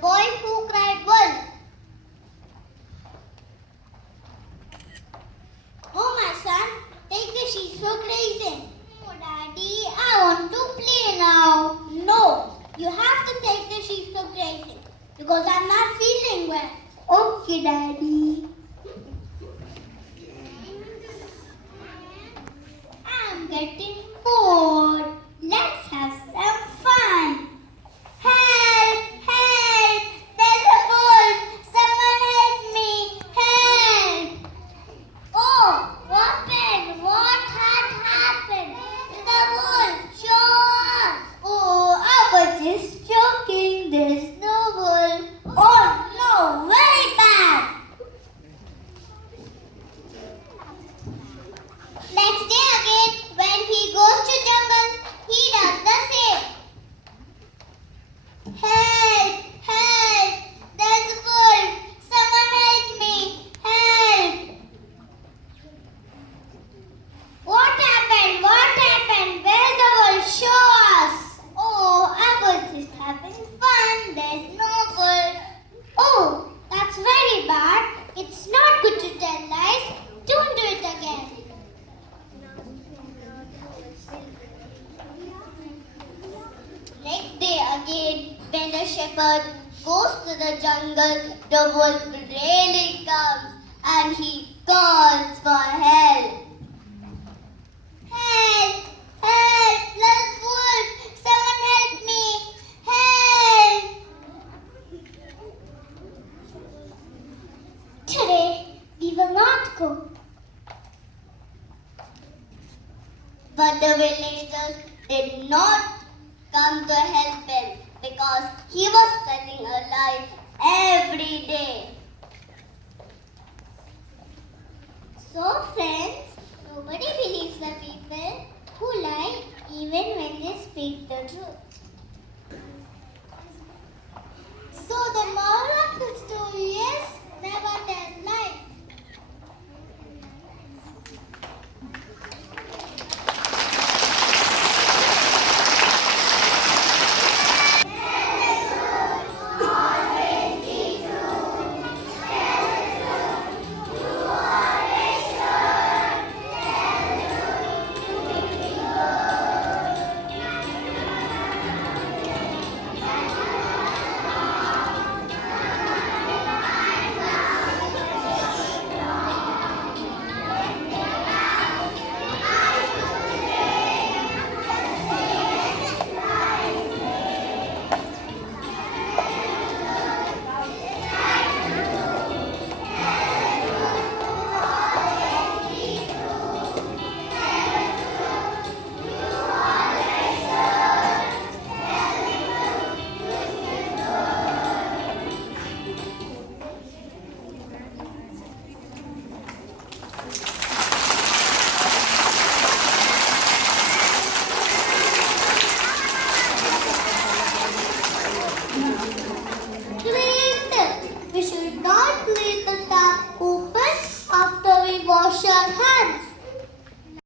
boy who cried wolf. Oh, my son, take the sheep for grazing. Oh, Daddy, I want to play now. No, you have to take the sheep for grazing because I'm not feeling well. Okay, Daddy. I'm getting bored. Let's have some fun. Help! Help! There's a wolf! Someone help me! Help! Oh, what happened? What had happened? The wolf! Show us! Oh, I was just joking. There's no wolf. Oh no, very bad. Next day again, when he goes to jungle, he does the same. Help! Help! There's a wolf! Someone help me! Help! What happened? What happened? Where's the wolf? Show us! Oh, I was just having fun. There's no wolf. Oh, that's very bad. It's not good to tell lies. Don't do it again. Next day again, when the shepherd goes to the jungle, the wolf really comes and he calls for help. Help! Help! There's wolf! Someone help me! Help! Today, we will not go. But the villagers did not come to help him because he was telling a lie every day. So friends, nobody believes the people who lie even when they speak the truth. So the moral